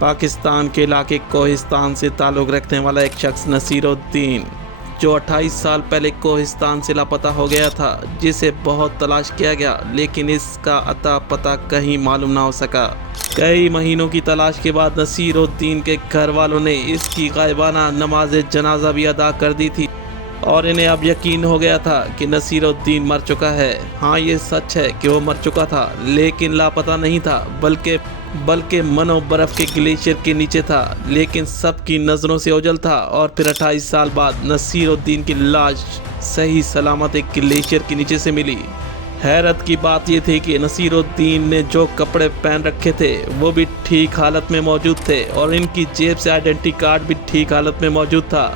पाकिस्तान के इलाके कोहिस्तान से ताल्लुक़ रखने वाला एक शख्स नसीरुद्दीन, जो 28 साल पहले कोहिस्तान से लापता हो गया था, जिसे बहुत तलाश किया गया लेकिन इसका अता पता कहीं मालूम ना हो सका। कई महीनों की तलाश के बाद नसीरुद्दीन के घर वालों ने इसकी गायबाना नमाज जनाजा भी अदा कर दी थी और इन्हें अब यकीन हो गया था कि नसीरुद्दीन मर चुका है। हाँ, ये सच है कि वो मर चुका था, लेकिन लापता नहीं था, बल्कि मनो बर्फ़ के ग्लेशियर के नीचे था, लेकिन सबकी नज़रों से ओझल था। और फिर 28 साल बाद नसीरुद्दीन की लाश सही सलामत एक ग्लेशियर के नीचे से मिली। हैरत की बात ये थी कि नसीरुद्दीन ने जो कपड़े पहन रखे थे वो भी ठीक हालत में मौजूद थे और इनकी जेब से आइडेंटिटी कार्ड भी ठीक हालत में मौजूद था।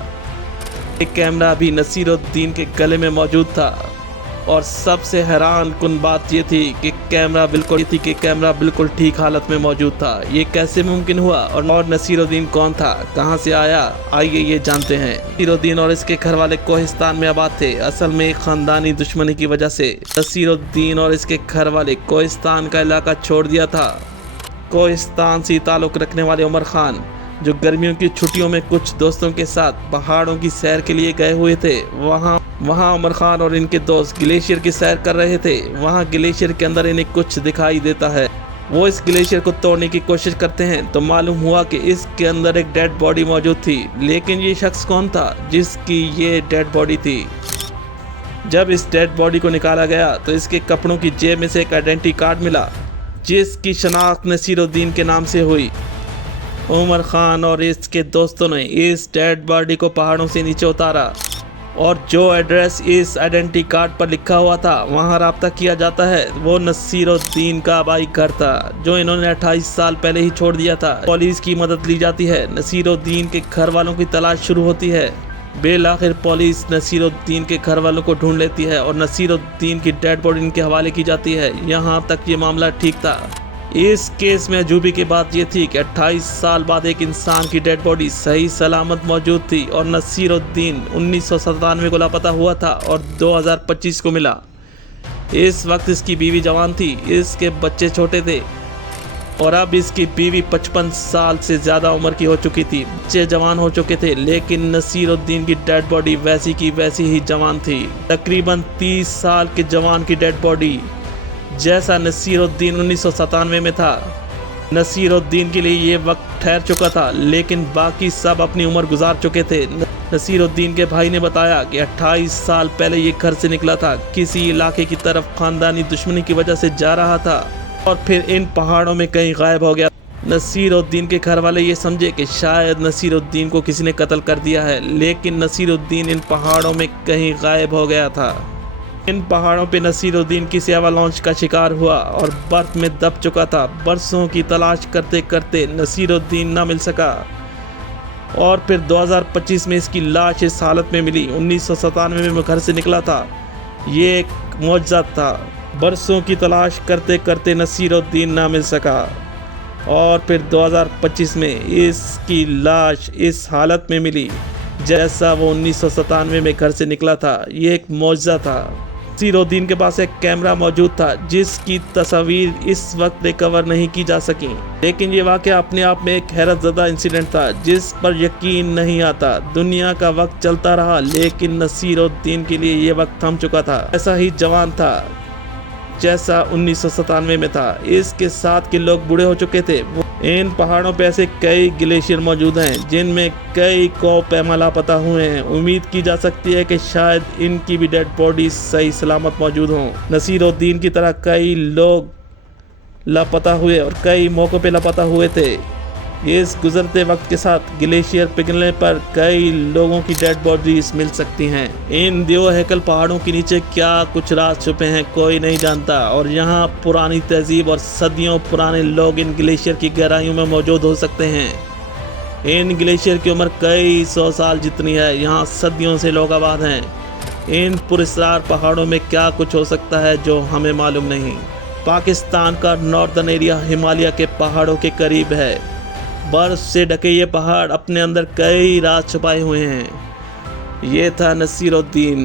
एक कैमरा भी नसीरुद्दीन के गले में मौजूद था और सबसे हैरान कुन बात ये थी कि कैमरा बिल्कुल ठीक हालत में मौजूद था। ये कैसे मुमकिन हुआ और नसीरुद्दीन कौन था, कहां से आया, आइए ये जानते हैं। नसीरुद्दीन और इसके घर वाले कोहिस्तान में आबाद थे। असल में एक खानदानी दुश्मनी की वजह से नसीरुद्दीन और इसके घर वाले कोहिस्तान का इलाका छोड़ दिया था। कोहिस्तान से ताल्लुक़ रखने वाले उमर खान, जो गर्मियों की छुट्टियों में कुछ दोस्तों के साथ पहाड़ों की सैर के लिए गए हुए थे, वहाँ उमर खान और इनके दोस्त ग्लेशियर की सैर कर रहे थे। वहाँ ग्लेशियर के अंदर इन्हें कुछ दिखाई देता है। वो इस ग्लेशियर को तोड़ने की कोशिश करते हैं तो मालूम हुआ कि इसके अंदर एक डेड बॉडी मौजूद थी। लेकिन ये शख्स कौन था जिसकी ये डेड बॉडी थी? जब इस डेड बॉडी को निकाला गया तो इसके कपड़ों की जेब में से एक आइडेंटिटी कार्ड मिला, जिसकी शनाख्त नसीरुद्दीन के नाम से हुई। उमर खान और इसके दोस्तों ने इस डेड बॉडी को पहाड़ों से नीचे उतारा और जो एड्रेस इस आइडेंटिटी कार्ड पर लिखा हुआ था वहां राब्ता किया जाता है, वो नसीरुद्दीन का आबाई घर था, जो इन्होंने 28 साल पहले ही छोड़ दिया था। पुलिस की मदद ली जाती है। नसीरुद्दीन के घर वालों की तलाश शुरू होती है। बेलाखिर पुलिस नसीरुद्दीन के घर वालों को ढूंढ लेती है और नसीरुद्दीन की डेड बॉडी इनके हवाले की जाती है। यहाँ तक ये मामला ठीक था। इस केस में अजूबे की बात यह थी कि 28 साल बाद एक इंसान की डेड बॉडी सही सलामत मौजूद थी और नसीरुद्दीन 1997 को लापता हुआ था और 2025 को मिला। इस वक्त इसकी बीवी जवान थी, इसके बच्चे छोटे थे और अब इसकी बीवी 55 साल से ज़्यादा उम्र की हो चुकी थी। बच्चे जवान हो चुके थे, लेकिन नसीरुद्दीन की डेड बॉडी वैसी की वैसी ही जवान थी। तकरीबन 30 साल के जवान की डेड बॉडी जैसा नसीरुद्दीन 1997 में था। नसीरुद्दीन के लिए ये वक्त ठहर चुका था, लेकिन बाकी सब अपनी उम्र गुजार चुके थे। नसीरुद्दीन के भाई ने बताया कि 28 साल पहले ये घर से निकला था, किसी इलाके की तरफ खानदानी दुश्मनी की वजह से जा रहा था और फिर इन पहाड़ों में कहीं गायब हो गया। नसीरुद्दीन के घर वाले ये समझे कि शायद नसीरुद्दीन को किसी ने कत्ल कर दिया है, लेकिन नसीरुद्दीन इन पहाड़ों में कहीं गायब हो गया था। इन पहाड़ों पे नसीरुद्दीन किसी अवालांच का शिकार हुआ और बर्फ में दब चुका था। बरसों की तलाश करते करते नसीरुद्दीन ना मिल सका और फिर 2025 में इसकी लाश इस हालत में मिली। 1997 में घर से निकला था। ये एक मौजज़ा था। बरसों की तलाश करते करते नसीरुद्दीन ना मिल सका और फिर 2025 में इसकी लाश इस हालत में मिली जैसा वो 1997 में घर से निकला था। ये एक मौजज़ा था। नसीरुद्दीन के पास एक कैमरा मौजूद था जिसकी तस्वीर इस वक्त रिकवर नहीं की जा सकी, लेकिन ये वाक़या अपने आप में एक हैरतज़दा इंसिडेंट था जिस पर यकीन नहीं आता। दुनिया का वक्त चलता रहा, लेकिन नसीरुद्दीन के लिए ये वक्त थम चुका था। ऐसा ही जवान था जैसा 1997 में था। इसके साथ के लोग बूढ़े हो चुके थे। इन पहाड़ों पे ऐसे कई ग्लेशियर मौजूद हैं जिनमें कई को पैमा लापता हुए हैं। उम्मीद की जा सकती है कि शायद इनकी भी डेड बॉडी सही सलामत मौजूद हों। नसीरुद्दीन की तरह कई लोग लापता हुए और कई मौक़ों पे लापता हुए थे। इस गुजरते वक्त के साथ ग्लेशियर पिघलने पर कई लोगों की डेड बॉडीज मिल सकती हैं। इन देव हैकल पहाड़ों के नीचे क्या कुछ राज छुपे हैं कोई नहीं जानता और यहाँ पुरानी तहजीब और सदियों पुराने लोग इन ग्लेशियर की गहराइयों में मौजूद हो सकते हैं। इन ग्लेशियर की उम्र कई 100 साल जितनी है। यहाँ सदियों से लोग आबाद हैं। इन पुरस्कार पहाड़ों में क्या कुछ हो सकता है जो हमें मालूम नहीं। पाकिस्तान का नॉर्दर्न एरिया हिमालय के पहाड़ों के करीब है। बर्फ से ढके ये पहाड़ अपने अंदर कई राज छुपाए हुए हैं। ये था नसीरुद्दीन।